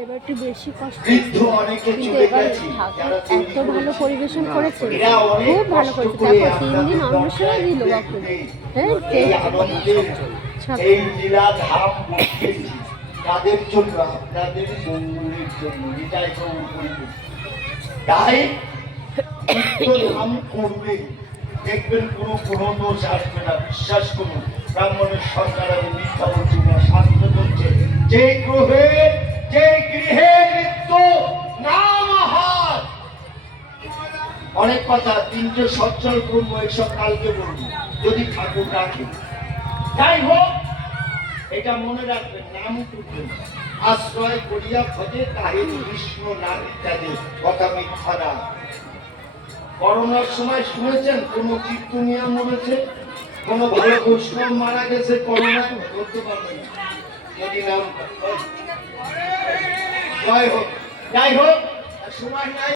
এবার একটু বেশি কষ্ট, কিন্তু এবার ঠাকুর এত ভালো পরিবেশন করেছে, খুব ভালো করেছে। দেখো 3 দিন অনুষ্ঠানও দিল বাপুরে। হ্যাঁ, তাদের জন্য, আপনাদের মঙ্গলের জন্য, এটাই তাই ধাম করবে, দেখবেন কোনো দোষ আসবে না। বিশ্বাস করুন, ব্রাহ্মণের সরকার আমি মিথ্যা বলছি না, শাস্ত্র বলছে যে গৃহে মৃত্যু নাম হার। অনেক কথা, 3টে সচ্ছল ব্রহ্ম, এইসব কালকে বলবো যদি ঠাকুর রাখে। যাই হোক, এটা মনে রাখবেন, নাম করবেন, আশ্রয় করিয়া ভজে তাহির বিষ্ণু নাম ইত্যাদি কথা মিথ্যা না। করোনার সময় শুনেছেন কোন কীর্তনিয়া মরেছে, কোন ভালো বৈষ্ণব মারা গেছে করোনায়? বলতে পারবেন না যদি নাম। যাই হোক, সময় নাই।